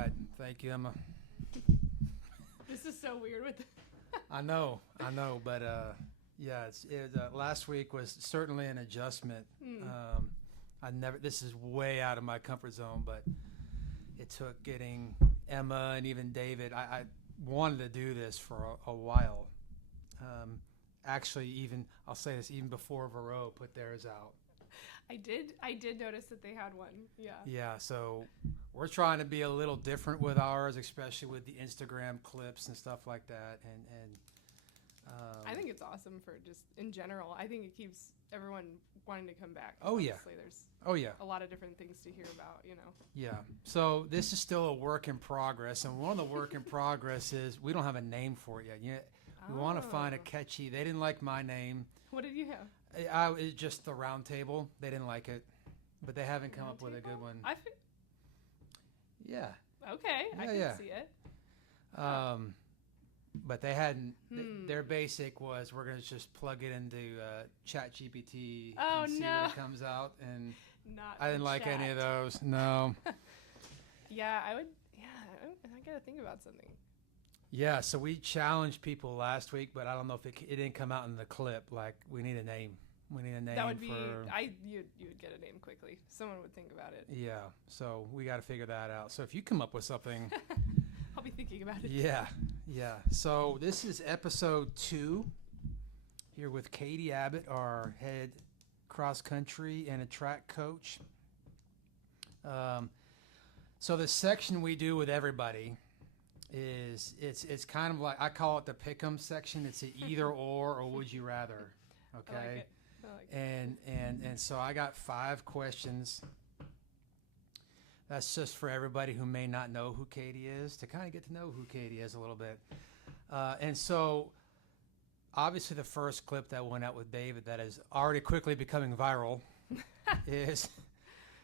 right. Thank you, Emma. This is so weird with I know, but yeah, last week was certainly an adjustment. This is way out of my comfort zone, but it took getting Emma and even David. I wanted to do this for a while. Actually, I'll say this, even before Vero put theirs out. I did notice that they had one. Yeah. Yeah, so we're trying to be a little different with ours, especially with the Instagram clips and stuff like that. And I think it's awesome for just in general. I think it keeps everyone wanting to come back. Oh, yeah. There's a lot of different things to hear about, you know. Yeah. So this is still a work in progress, and one of the work in progress is we don't have a name for it yet. We want to find a catchy. They didn't like my name. What did you have? It's just the round table. They didn't like it, but they haven't come up with a good one. Yeah. Okay, I can see it. But they hadn't. Their basic was we're gonna just plug it into ChatGPT and see what comes out. And I didn't like any of those. No. Yeah, I would. Yeah, I gotta think about something. Yeah, so we challenged people last week, but I don't know if it didn't come out in the clip. Like, we need a name. We need a name. That would be. You would get a name quickly. Someone would think about it. Yeah, so we got to figure that out. So if you come up with something, I'll be thinking about it. Yeah. So this is episode 2. Here with Katie Abbott, our head cross country and a track coach. So the section we do with everybody is it's kind of like, I call it the pick'em section. It's an either or would you rather. Okay. I like it. And so I got 5 questions. That's just for everybody who may not know who Katie is, to kind of get to know who Katie is a little bit. And so obviously the first clip that went out with David that is already quickly becoming viral is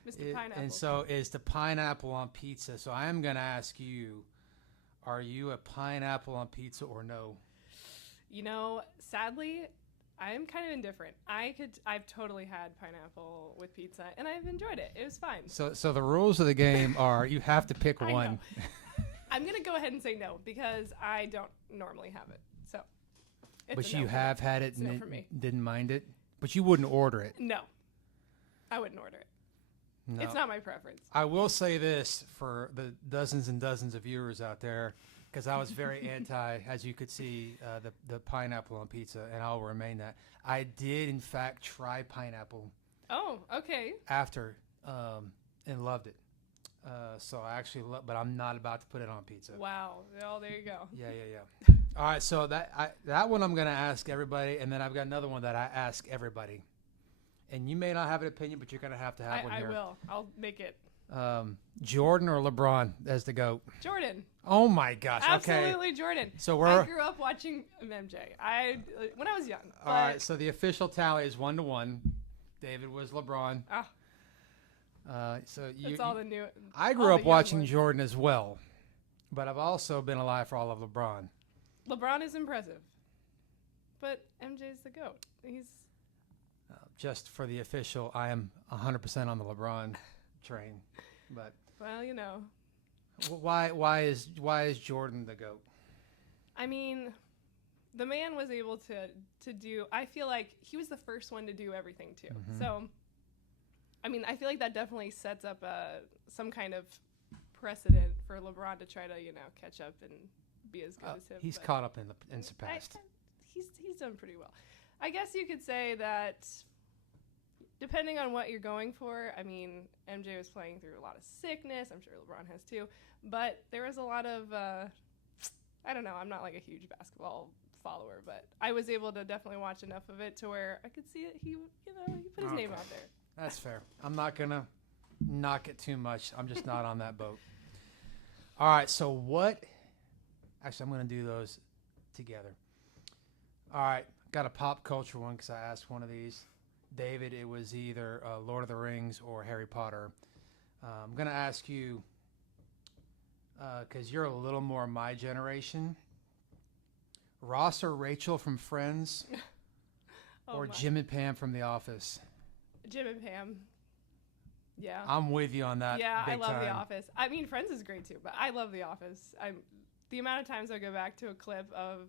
Mr. Pineapple. And so is the pineapple on pizza. So I am going to ask you, are you a pineapple on pizza or no? You know, sadly, I'm kind of indifferent. I've totally had pineapple with pizza, and I've enjoyed it. It was fine. So the rules of the game are you have to pick one. I'm going to go ahead and say no, because I don't normally have it. So, but you have had it and and didn't mind it? But you wouldn't order it? No. I wouldn't order it. No. It's not my preference. I will say this for the dozens and dozens of viewers out there, because I was very anti, as you could see, the pineapple on pizza, and I'll remain that. I did, in fact, try pineapple. Oh, okay. After, and loved it. So I actually but I'm not about to put it on pizza. Wow. Oh, there you go. Yeah. All right, so that one I'm going to ask everybody, and then I've got another one that I ask everybody. And you may not have an opinion, but you're going to have one here. I will. I'll make it. Jordan or LeBron as the GOAT? Jordan. Oh my gosh. Absolutely, okay. Jordan. So I grew up watching MJ. When I was young. All right. So the official tally is 1-1. David was LeBron. That's all the new. I grew up watching Jordan as well, but I've also been alive for all of LeBron. LeBron is impressive, but MJ's the GOAT. He's. Just for the official, I am 100% on the LeBron train, but well, you know, why is Jordan the GOAT? I mean, the man was able to do. I feel like he was the first one to do everything too. Mm-hmm. So, I mean, I feel like that definitely sets up some kind of precedent for LeBron to try to catch up and be as good as him. He's caught up in surpassed. He's done pretty well. I guess you could say that. Depending on what you're going for, I mean, MJ was playing through a lot of sickness. I'm sure LeBron has too. But there was a lot of, I don't know, I'm not like a huge basketball follower, but I was able to definitely watch enough of it to where I could see it. He put his name out there. That's fair. I'm not going to knock it too much. I'm just not on that boat. All right, so actually, I'm going to do those together. All right, got a pop culture one because I asked one of these. David, it was either Lord of the Rings or Harry Potter. I'm going to ask you, because you're a little more my generation, Ross or Rachel from Yeah. I'm with you on that. Yeah, I big love time. The Office. I mean, Friends is great too, but I love The Office. The amount of times I go back to a clip of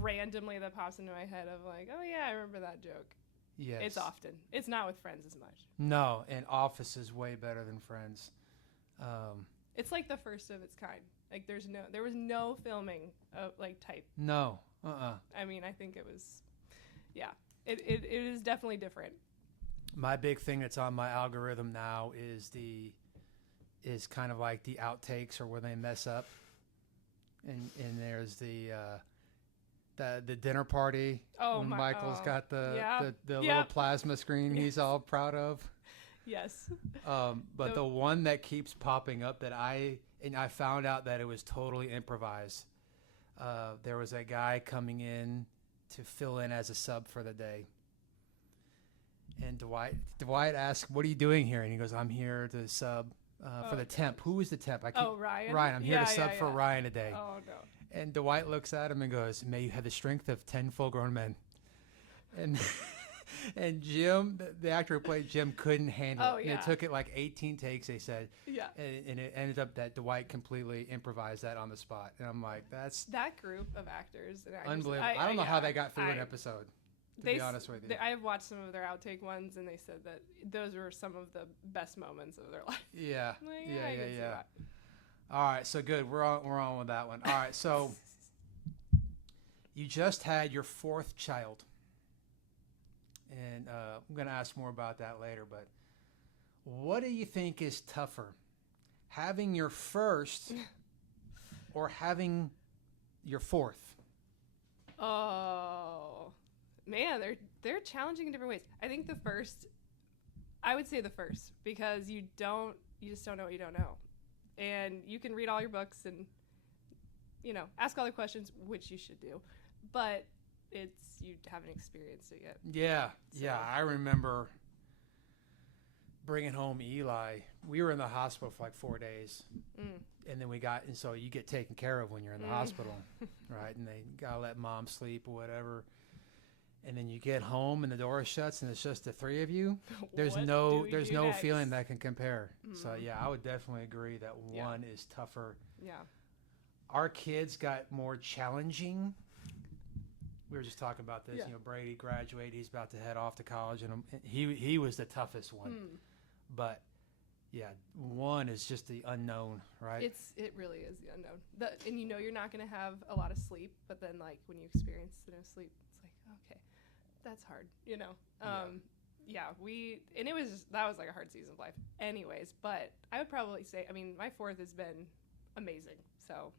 randomly that pops into my head of like, oh yeah, I remember that joke. Yes. It's often. It's not with Friends as much. No, and Office is way better than Friends. It's like the first of its kind. Like there was no filming of like type. No. I mean, I think it was, yeah, it is definitely different. My big thing that's on my algorithm now is kind of like the outtakes or where they mess up, and there's the dinner party when Michael's got the little plasma screen he's all proud of. Yes. But the one that keeps popping up that I found out that it was totally improvised. There was a guy coming in to fill in as a sub for the day. And Dwight asked, "What are you doing here?" And he goes, "I'm here to sub for the temp." Who was the temp? Ryan. Ryan. I'm here to sub for Ryan today. Oh no. And Dwight looks at him and goes, "May you have the strength of 10 full-grown men." And Jim, the actor who played Jim, couldn't handle it. And it took it like 18 takes, they said. Yeah. And it ended up that Dwight completely improvised that on the spot. And I'm like, that's that group of actors and actors. Unbelievable. I don't know how they got through an episode. To be honest with you, I have watched some of their outtake ones, and they said that those were some of the best moments of their life. Yeah, like, yeah. All right, so good. We're on with that one. All right, so you just had your 4th child, and I'm going to ask more about that later. But what do you think is tougher, having your first or having your 4th? Oh. Man, they're challenging in different ways. I think I would say the first, because you just don't know what you don't know. And you can read all your books and, ask all the questions, which you should do. But you haven't experienced it yet. Yeah, so. Yeah. I remember bringing home Eli. We were in the hospital for like 4 days. And then and so you get taken care of when you're in the hospital, right? And they got to let mom sleep or whatever. And then you get home and the door shuts and it's just the 3 of you. There's no next? feeling that can compare. So yeah, I would definitely agree that one is tougher. Yeah. Our kids got more challenging. We were just talking about this. Yeah. Brady graduated. He's about to head off to college, and he was the toughest one. But yeah, one is just the unknown, right? It really is the unknown. And you're not going to have a lot of sleep, but then like when you experience no sleep, it's like, okay, that's hard, that was like a hard season of life anyways. But I would probably say, my 4th has been amazing, so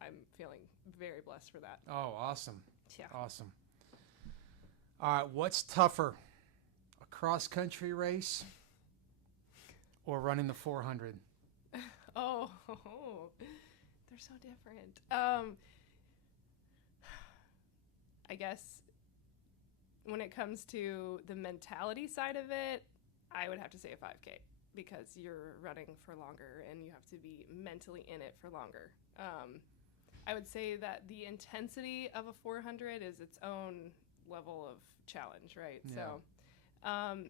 I'm feeling very blessed for that. Oh, awesome. Yeah. Awesome. All right, what's tougher, a cross-country race or running the 400? Oh, they're so different. I guess when it comes to the mentality side of it, I would have to say a 5K, because you're running for longer and you have to be mentally in it for longer. I would say that the intensity of a 400 is its own level of challenge, right? Yeah. So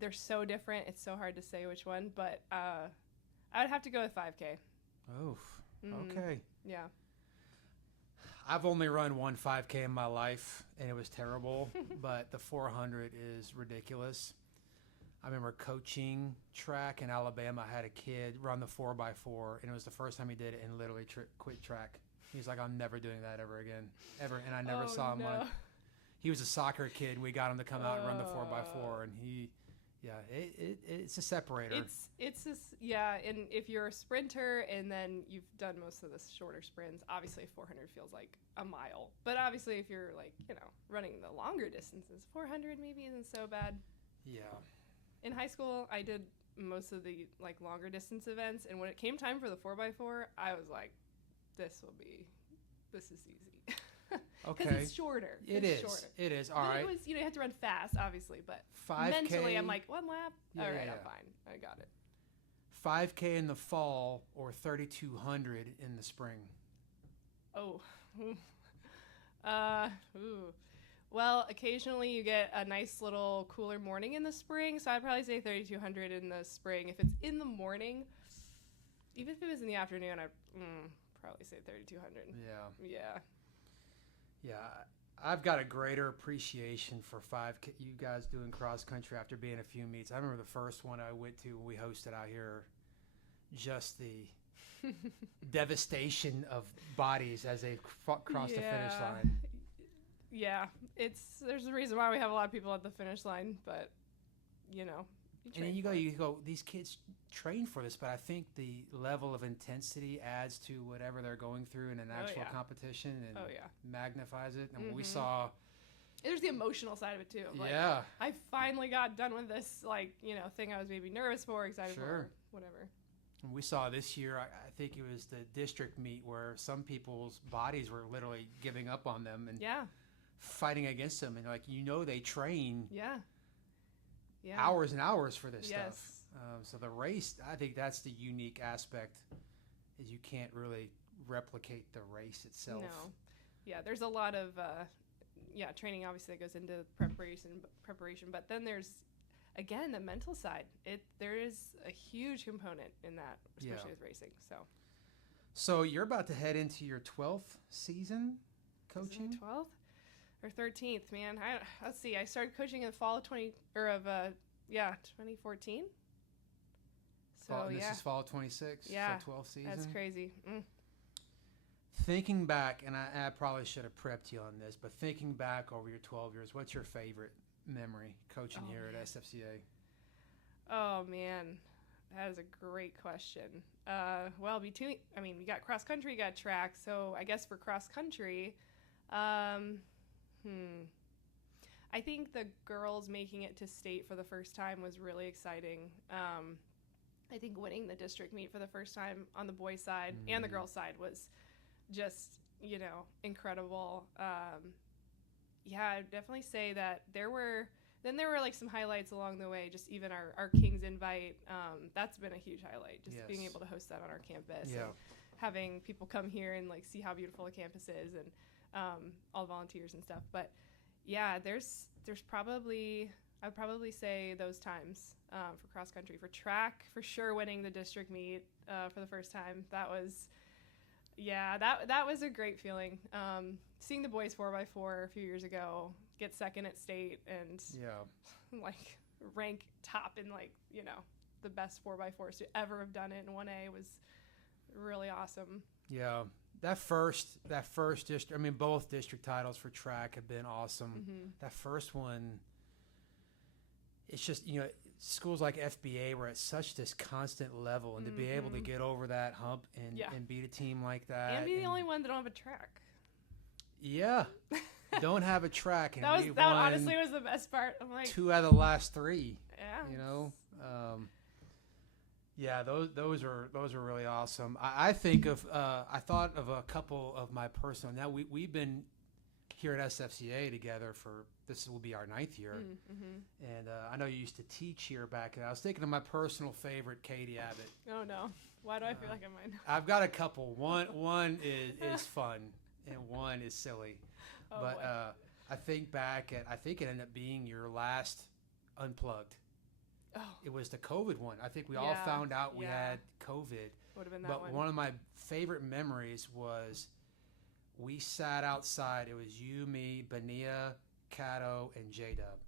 they're so different. It's so hard to say which one, but I would have to go with 5K. Oof. Okay. Yeah. I've only run one 5K in my life, and it was terrible, but the 400 is ridiculous. I remember coaching track in Alabama. I had a kid run the 4x4, and it was the first time he did it and literally quit track. He's like, I'm never doing that ever again, ever. And I never saw him run. He was a soccer kid. We got him to come out and run the 4x4, and it's a separator. And if you're a sprinter and then you've done most of the shorter sprints, obviously 400 feels like a mile. But obviously if you're running the longer distances, 400 maybe isn't so bad. Yeah. In high school, I did most of the longer distance events, and when it came time for the 4x4, I was like, this is easy. Okay. Because it's shorter. It is. All right. It was, you have to run fast, obviously, but 5K, mentally I'm like, 1 lap? Yeah, all right, yeah. I'm fine. I got it. 5K in the fall or 3,200 in the spring? Oh. Well, occasionally you get a nice little cooler morning in the spring, so I'd probably say 3,200 in the spring. If it's in the morning, even if it was in the afternoon, I'd probably say 3,200. Yeah. Yeah. Yeah. I've got a greater appreciation for you guys doing cross country after being a few meets. I remember the first one I went to when we hosted out here, just the devastation of bodies as they crossed the finish line. Yeah, there's a reason why we have a lot of people at the finish line, but you know. And then you go, these kids train for this, but I think the level of intensity adds to whatever they're going through in an actual competition and magnifies it. And we saw. There's the emotional side of it too. Like, I finally got done with this, thing I was maybe nervous for, excited for, whatever. And we saw this year, I think it was the district meet where some people's bodies were literally giving up on them and fighting against them. And they train hours and hours for this stuff. So the race, I think that's the unique aspect, is you can't really replicate the race itself. No. Yeah, there's a lot of training obviously that goes into preparation, but then there's again the mental side. There is a huge component in that, especially with racing. So you're about to head into your 12th season coaching? 12th or 13th, man. Let's see. I started coaching in the fall of 2014. So this is fall of 26. Yeah, so 12th season. That's crazy. Thinking back, and I probably should have prepped you on this, but thinking back over your 12 years, what's your favorite memory coaching here at SFCA? Oh man, that is a great question. Well, you got cross country, you got track. So I guess for cross country, I think the girls making it to state for the first time was really exciting. I think winning the district meet for the first time on the boys' side and the girls' side was just, incredible. I'd definitely say that there were like some highlights along the way, just even our King's Invite. That's been a huge highlight, just being able to host that on our campus and having people come here and like see how beautiful the campus is and all the volunteers and stuff. But there's probably, I'd probably say those times for cross country. For track, for sure, winning the district meet for the first time. That was, that was a great feeling. Seeing the boys 4x4 a few years ago get second at state and like rank top in the best 4x4s to ever have done it in 1A was really awesome. Yeah. That first district, both district titles for track have been awesome. That first one, it's just, schools like FBA were at such this constant level, and to be able to get over that hump and beat a team like that. And be the only one that don't have a track. Yeah. Don't have a track. And that honestly was the best part. I'm like 2 out of the last 3. Yeah. Those are really awesome. I think of I thought of a couple of my personal. Now we've been here at SFCA together this will be our 9th year, and I know you used to teach here back. And I was thinking of my personal favorite, Katie Abbott. Oh no, why do I feel like I'm mine? I've got a couple. One is fun, and one is silly. I think back at it ended up being your last Unplugged. Oh. It was the COVID one. I think we all found out we had COVID. Would have been that one. But one of my favorite memories was we sat outside. It was you, me, Benia, Cato, and J-Dub.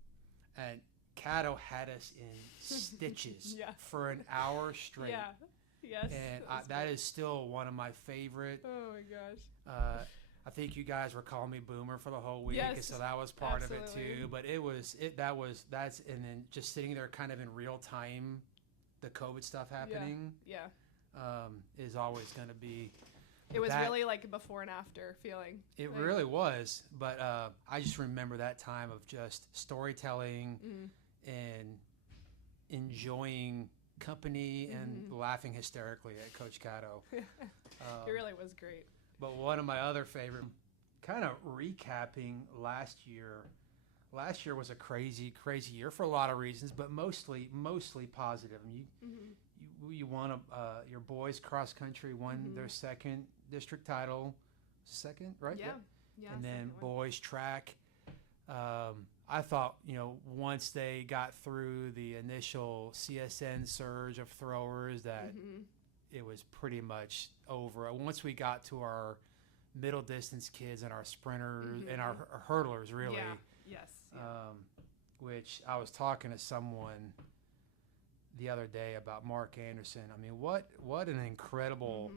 And Cato had us in stitches for an hour straight. Yeah. Yes. And that is still one of my favorite. Oh my gosh. I think you guys were calling me Boomer for the whole week, so that was part of it too. But and then just sitting there kind of in real time, the COVID stuff happening, is always going to be. It was really like a before and after feeling. It really was, but I just remember that time of just storytelling and enjoying company and laughing hysterically at Coach Cato. It really was great. But one of my other favorite, kind of recapping last year. Last year was a crazy, crazy year for a lot of reasons, but mostly positive. You won your boys cross country won their second district title, second, right? Yeah. And then boys track I thought, once they got through the initial CSN surge of throwers, that it was pretty much over. Once we got to our middle distance kids and our sprinters and our hurdlers, really. Yeah. Yes. Yeah. Which I was talking to someone the other day about Mark Anderson. I mean, what an incredible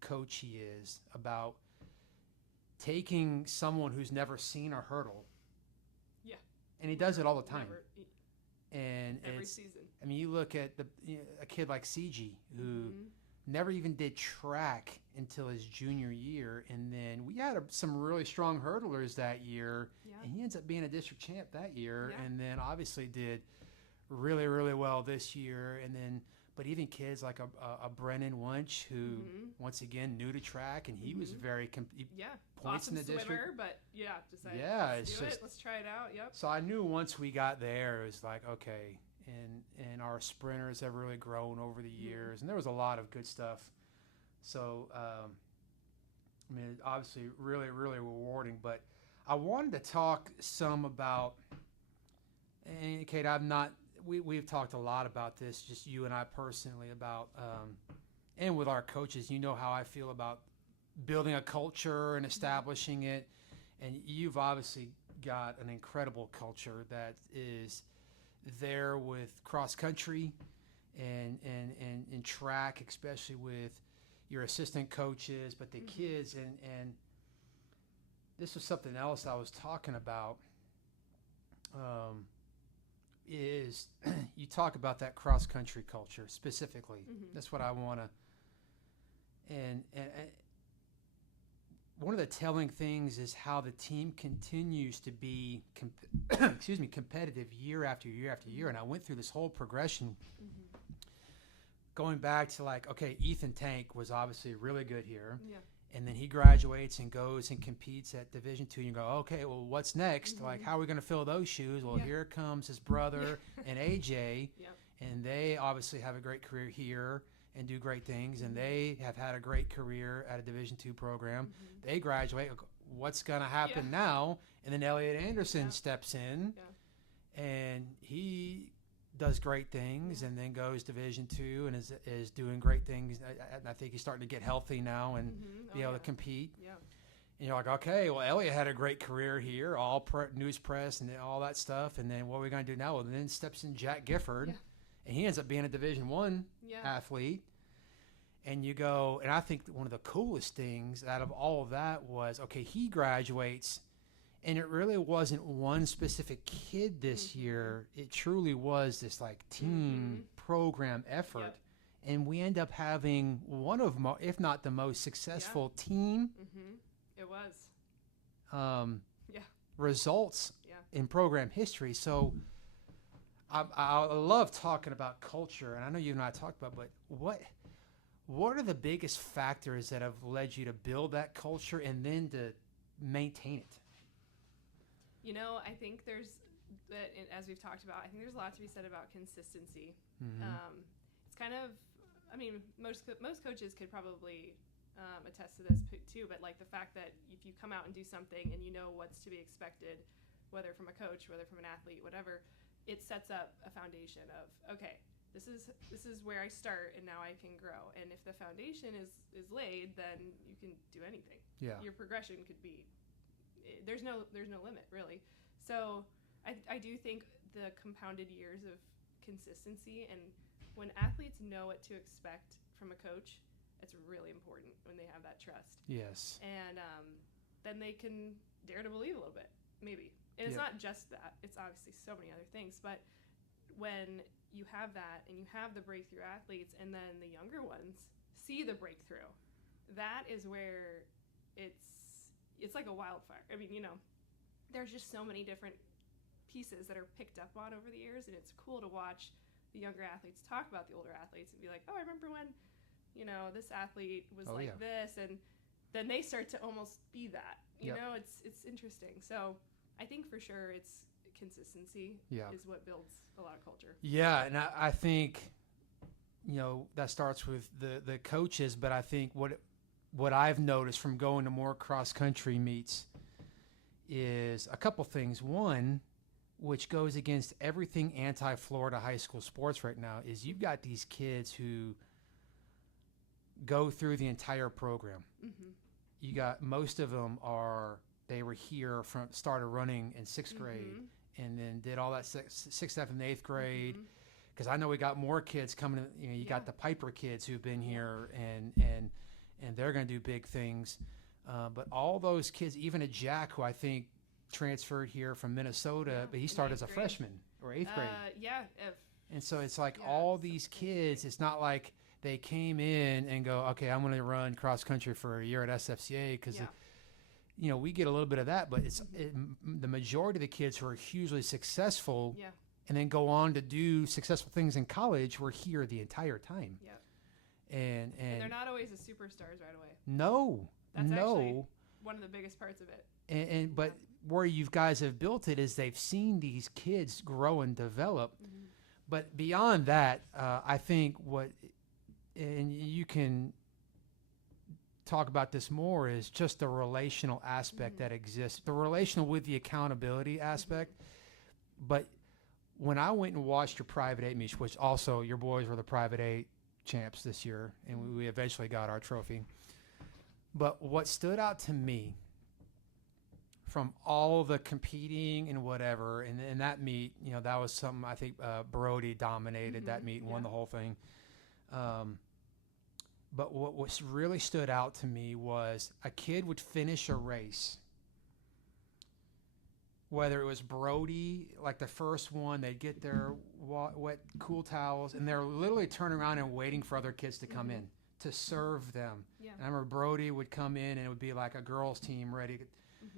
coach he is, about taking someone who's never seen a hurdle. Yeah. And he does it all the time. And every season. I mean, you look at a kid like CG, who never even did track until his junior year, and then we had some really strong hurdlers that year, and he ends up being a district champ that year, and then obviously did really, really well this year. And then, but even kids like a Brennan Wunsch, who once again new to track, and he was very points awesome in the district. Swimmer, but decided, let's try it out. Yep. So I knew once we got there, it was like, okay, and our sprinters have really grown over the years, and there was a lot of good stuff. So I mean, obviously really, really rewarding. But I wanted to talk some about, and Kate, we've talked a lot about this, just you and I personally, about and with our coaches. You know how I feel about building a culture and establishing it, and you've obviously got an incredible culture that is there with cross country and track, especially with your assistant coaches, but the kids, and this was something else I was talking about, is you talk about that cross country culture specifically. That's what I want to, and one of the telling things is how the team continues to be competitive year after year after year. And I went through this whole progression going back to, like, okay, Ethan Tank was obviously really good here. Yeah. And then he graduates and goes and competes at Division II. You go, okay, well, what's next? Like, how are we going to fill those shoes? Well, here comes his brother and AJ, and they obviously have a great career here and do great things, and they have had a great career at a Division II program. They graduate. What's going to happen now? And then Elliot Anderson steps in, and he does great things, and then goes Division II and is doing great things. I think he's starting to get healthy now and be able to compete. Yeah. And you're like, okay, well, Elliot had a great career here, all news press and all that stuff, and then what are we going to do now? Well, then steps in Jack Gifford, and he ends up being a Division I athlete. And you go, and I think that one of the coolest things out of all of that was, okay, he graduates, and it really wasn't one specific kid this year. It truly was this, like, team program effort. And we end up having one of, if not the most successful team. It was. Results in program history. So I love talking about culture, and I know you and I talked about, but what are the biggest factors that have led you to build that culture and then to maintain it? You know, I think there's, as we've talked about, I think there's a lot to be said about consistency. It's kind of, I mean, most coaches could probably attest to this too, but like the fact that if you come out and do something and you know what's to be expected, whether from a coach, whether from an athlete, whatever, it sets up a foundation of, okay, this is where I start, and now I can grow. And if the foundation is laid, then you can do anything. Yeah. Your progression could be, there's no limit, really. So I do think the compounded years of consistency, and when athletes know what to expect from a coach, it's really important when they have that trust. Yes. And then they can dare to believe a little bit, maybe. And it's not just that. It's obviously so many other things. But when you have that, and you have the breakthrough athletes, and then the younger ones see the breakthrough, that is where it's like a wildfire. I mean, you know, there's just so many different pieces that are picked up on over the years, and it's cool to watch the younger athletes talk about the older athletes and be like, oh, I remember when, you know, this athlete was this, and then they start to almost be that. You know, it's interesting. So I think for sure it's consistency is what builds a lot of culture. Yeah, and I think, you know, that starts with the coaches, but I think what I've noticed from going to more cross-country meets is a couple things. One, which goes against everything anti-Florida high school sports right now, is you've got these kids who go through the entire program. Mm-hmm. You got most of them they were here started running in sixth grade and then did all that sixth, seventh, and eighth grade. Because I know we got more kids coming. You got the Piper kids who've been here and they're going to do big things. But all those kids, even a Jack, who I think transferred here from Minnesota, but he started as a freshman or eighth grade. And so it's like all these kids, it's not like they came in and go, okay, I'm going to run cross country for a year at SFCA because, we get a little bit of that, but the majority of the kids who are hugely successful and then go on to do successful things in college were here the entire time. Yeah. And they're not always the superstars right away. No. That's actually one of the biggest parts of it. But where you guys have built it is they've seen these kids grow and develop. Mm-hmm. But beyond that, I think and you can talk about this more, is just the relational aspect that exists, the relational with the accountability aspect. But when I went and watched your private 8 meets, which also your boys were the private 8 champs this year, and we eventually got our trophy. But what stood out to me from all the competing and whatever, and in that meet, that was something I think Brody dominated that meet and won the whole thing. But what really stood out to me was a kid would finish a race, whether it was Brody, like the first one, they'd get their wet, cool towels, and they're literally turning around and waiting for other kids to come in to serve them. Yeah. And I remember Brody would come in, and it would be like a girls' team ready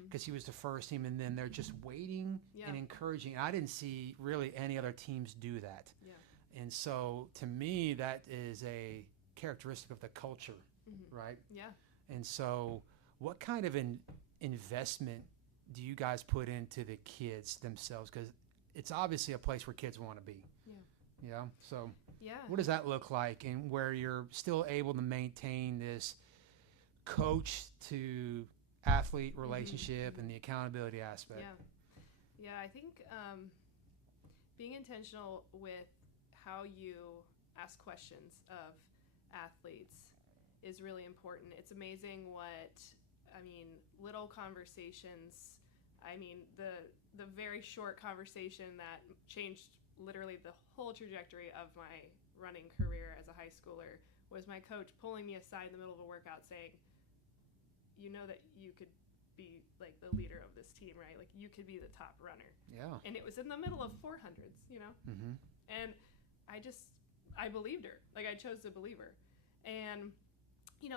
because he was the first team, and then they're just waiting and encouraging. I didn't see really any other teams do that. Yeah. And so to me, that is a characteristic of the culture, right? Yeah. And so what kind of an investment do you guys put into the kids themselves? Because it's obviously a place where kids want to be. Yeah. So what does that look like, and where you're still able to maintain this coach to athlete relationship and the accountability aspect? Yeah, I think being intentional with how you ask questions of athletes is really important. It's amazing little conversations. The very short conversation that changed literally the whole trajectory of my running career as a high schooler was my coach pulling me aside in the middle of a workout saying, you know that you could be like the leader of this team, right? Like you could be the top runner. Yeah. And it was in the middle of 400s, And I believed her. Like I chose to believe her. And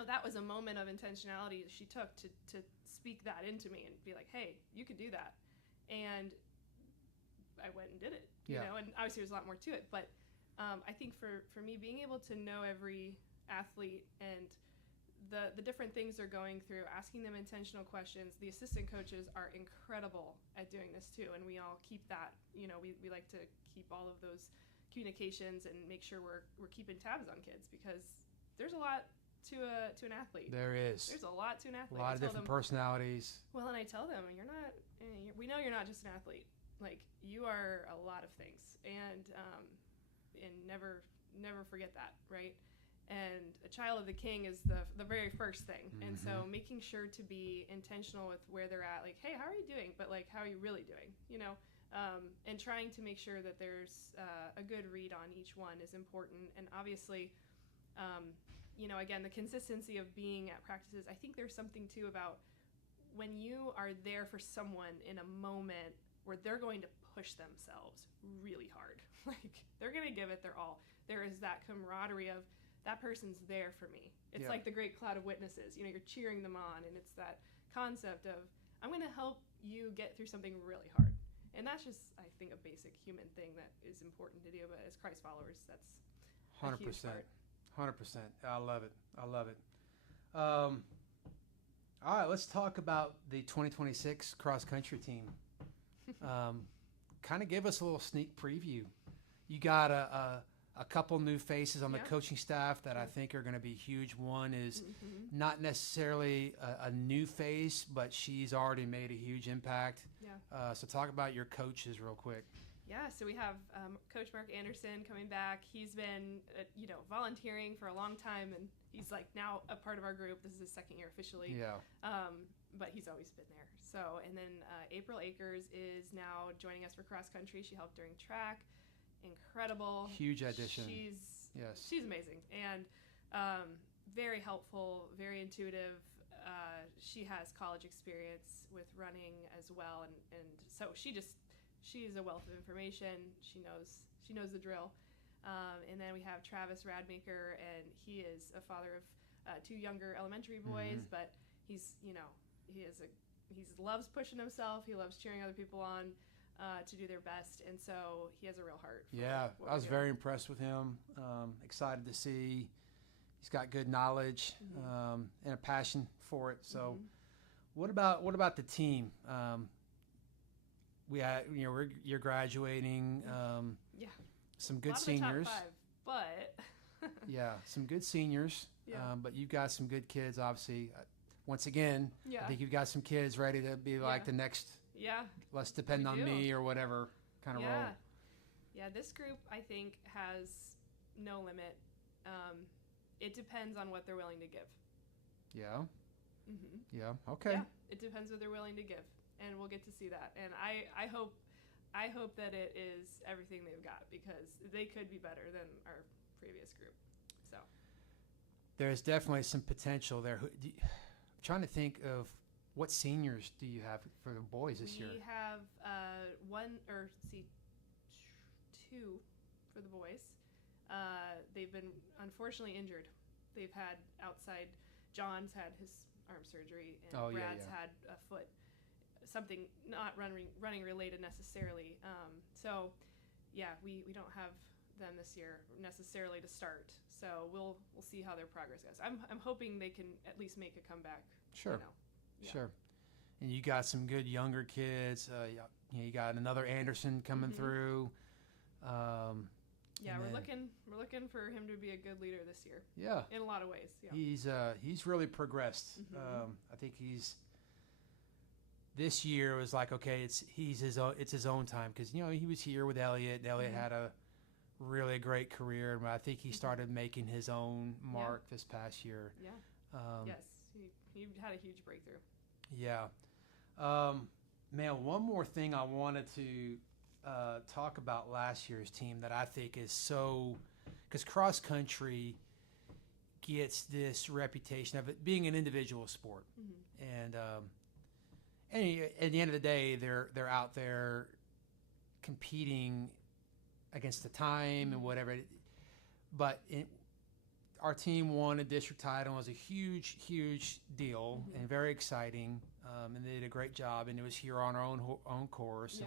that was a moment of intentionality she took to speak that into me and be like, hey, you could do that. And I went and did it, you know, and obviously there's a lot more to it. But I think for me, being able to know every athlete and the different things they're going through, asking them intentional questions. The assistant coaches are incredible at doing this too. And we all keep that, we like to keep all of those communications and make sure we're keeping tabs on kids, because there's a lot to an athlete. There's a lot to an athlete. A lot of different personalities. Well, and I tell them, we know you're not just an athlete. Like you are a lot of things, and never forget that, right? And a child of the king is the very first thing. And so making sure to be intentional with where they're at, like, hey, how are you doing? But like, how are you really doing? And trying to make sure that there's a good read on each one is important. And obviously, again, the consistency of being at practices. I think there's something too about when you are there for someone in a moment where they're going to push themselves really hard. Like they're going to give it their all. There is that camaraderie of that person's there for me. It's like the great cloud of witnesses. You're cheering them on, and it's that concept of I'm going to help you get through something really hard. And that's just, I think, a basic human thing that is important to do. But as Christ followers, that's 100%. 100%. I love it. All right, let's talk about the 2026 cross country team. Kind of give us a little sneak preview. You got a a couple new faces on the Yeah. coaching staff that I Sure. think are going to be huge. One is Mm-hmm. not necessarily a new face, but she's already made a huge impact. Yeah. So talk about your coaches real quick. Yeah, so we have Coach Mark Anderson coming back. He's been, volunteering for a long time, and he's like now a part of our group. This is his second year officially. Yeah. But he's always been there. So, and then April Akers is now joining us for cross country. She helped during track. Incredible. Huge addition. She's amazing and very helpful, very intuitive. She has college experience with running as well, and so she's a wealth of information. She knows the drill. And then we have Travis Radmaker, and he is a father of two younger elementary boys, but he loves pushing himself. He loves cheering other people on to do their best, and so he has a real heart. Yeah, I was very impressed with him. Excited to see he's got good knowledge and a passion for it. So, what about the team? We had, you're graduating. Yeah, some good a lot seniors. Of the top 5, but yeah, some good seniors. Yeah. But you've got some good kids, obviously. Once again, yeah, I think you've got some kids ready to be like the next. Yeah. Let's depend We on do. me or whatever kind of role. Yeah, this group I think has no limit. It depends on what they're willing to give. Yeah. Mm-hmm. Yeah. Okay. Yeah, it depends what they're willing to give, and we'll get to see that. And I hope that it is everything they've got, because they could be better than our previous group. So There's definitely some potential there. I'm trying to think of what seniors do you have for the boys this year? we have two for the boys. They've been unfortunately injured. They've had outside. John's had his arm surgery, and Brad's had a foot, something not running related necessarily. So, yeah, we don't have them this year necessarily to start. So we'll see how their progress goes. I'm hoping they can at least make a comeback. Sure. Yeah. Sure. And you got some good younger kids. You got another Anderson coming through. Yeah, and we're then- looking for him to be a good leader this year. Yeah. In a lot of ways. Yeah. He's really progressed. I think this year was like, okay, it's his own time, because he was here with Elliott. Elliott had a really great career, but I think he started making his own mark this past year. Yeah. Yes, he had a huge breakthrough. Yeah. Man, one more thing I wanted to talk about last year's team that I think is so, because cross country gets this reputation of it being an individual sport, and at the end of the day, they're out there competing against the time and whatever. But our team won a district title. It was a huge, huge deal and very exciting. And they did a great job. And it was here on our own course,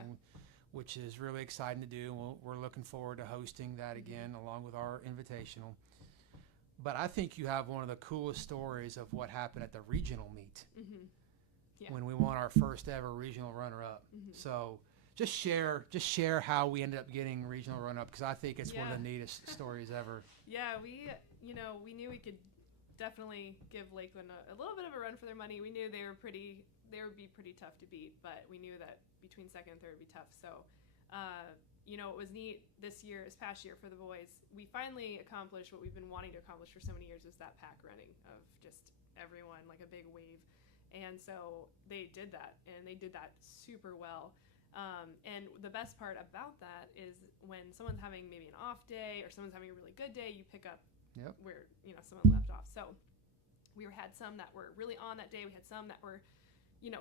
which is really exciting to do. We're looking forward to hosting that again, along with our invitational. But I think you have one of the coolest stories of what happened at the regional meet when we won our first ever regional runner-up. So just share how we ended up getting regional runner-up, because I think it's one of the neatest stories ever. Yeah, we knew we could definitely give Lakeland a little bit of a run for their money. We knew they would be pretty tough to beat, but we knew that between second and third would be tough. So, it was neat this past year for the boys. We finally accomplished what we've been wanting to accomplish for so many years, was that pack running of just everyone, like a big wave. And so they did that, and they did that super well. And the best part about that is when someone's having maybe an off day or someone's having a really good day, you pick up where someone left off. So we had some that were really on that day. We had some that were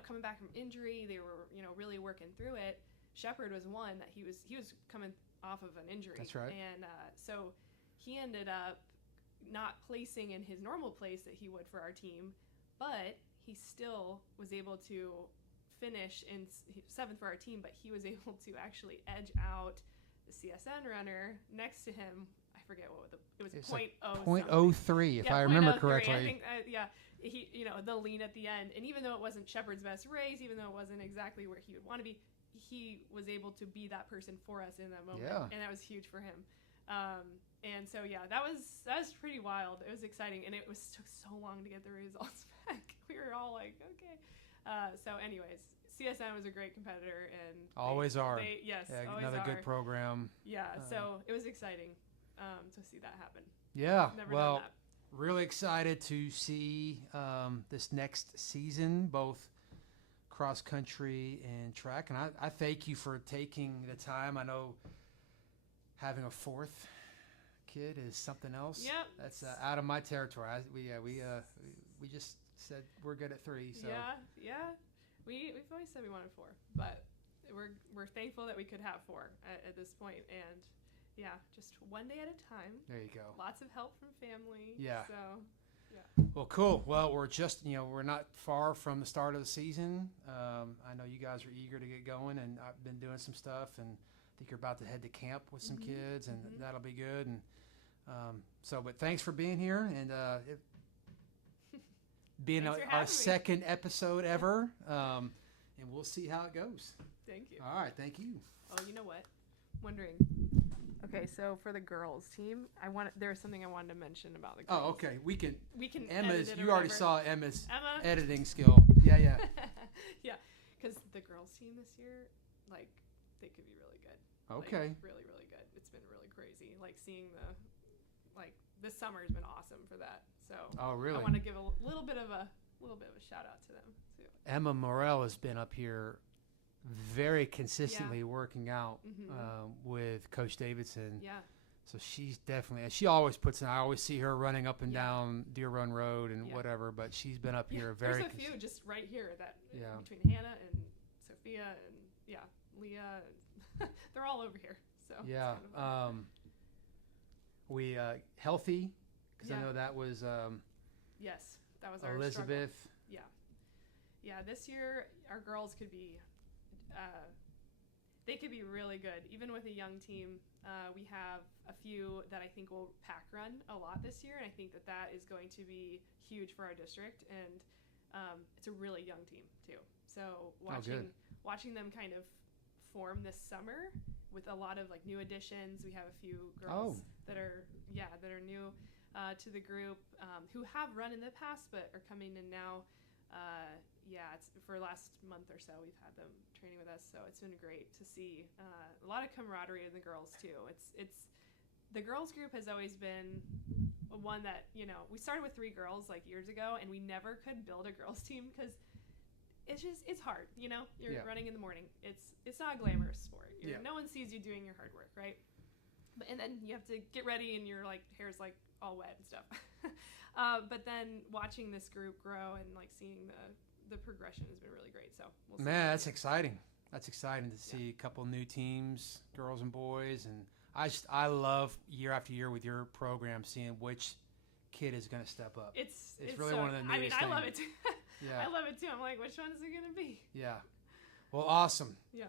coming back from injury. They were really working through it. Shepard was one that he was coming off of an injury. That's right. And so he ended up not placing in his normal place that he would for our team, but he still was able to finish in seventh for our team, but he was able to actually edge out the CSN runner next to him. I forget what it was. It's like like 0.03, if I remember correctly. I think, he, the lean at the end, and even though it wasn't Shepard's best race, even though it wasn't exactly where he would want to be, he was able to be that person for us in that moment, and that was huge for him. And so that was pretty wild. It was exciting, and it took so long to get the results back. We were all like, okay. So, anyways, CSN was a great competitor, and always are. Yes, yeah, always another are. good program. Yeah, so it was exciting to see that happen. Yeah, Never well, done that. really excited to see this next season, both cross country and track. And I thank you for taking the time. I know having a fourth kid is something else. Yep. That's out of my territory. We just said we're good at 3. So Yeah. We've always said we wanted 4, but we're thankful that we could have 4 at this point, and just one day at a time. There you go. Lots of help from family. Yeah. So, Well, cool. Well, we're not far from the start of the season. I know you guys are eager to get going, and I've been doing some stuff, and I think you're about to head to camp with some kids, and that'll be good. And but thanks for being here, and being our second episode ever, and we'll see how it goes. Thank you. All right, thank you. Oh, you know what? Wondering. Okay, so for the girls team, there was something I wanted to mention about the girls. Oh, okay. We can. Emma's. You already saw Emma's Emma. editing skill. Yeah. Yeah, because the girls team this year, they could be really good. Okay. Really, really good. It's been really crazy. Seeing this summer has been awesome for that. So. Oh, really? I want to give a little bit of a shout out to them too. Emma Morel has been up here very consistently working out with Coach Davidson. Yeah. So she's definitely, she always puts in, I always see her running up and down Deer Run Road and whatever, but she's been up here very There's a few just right here that between Hannah and Sophia and Leah, and they're all over here. So yeah. We Healthy, because I know that was yes, that was our Elizabeth. Struggle. Yeah, this year our girls could be they could be really good. Even with a young team, we have a few that I think will pack run a lot this year, and I think that is going to be huge for our district. And it's a really young team too. So watching them kind of form this summer with a lot of new additions. We have a few girls that are new to the group who have run in the past but are coming in now. It's for the last month or so we've had them training with us, so it's been great to see a lot of camaraderie in the girls too. It's the girls group has always been one that we started with 3 girls years ago, and we never could build a girls team because it's hard. You're running in the morning. It's not a glamorous sport. No one sees you doing your hard work, right? And then you have to get ready, and your hair's all wet and stuff. But then watching this group grow and seeing the progression has been really great. So we'll see. Man, that's exciting. That's exciting to see a couple new teams, girls and boys, and I love year after year with your program seeing which kid is going to step up. It's really one of the neatest things. I love it too. Yeah. I love it too. I'm like, which one is it going to be? Yeah. Well, awesome. Yeah.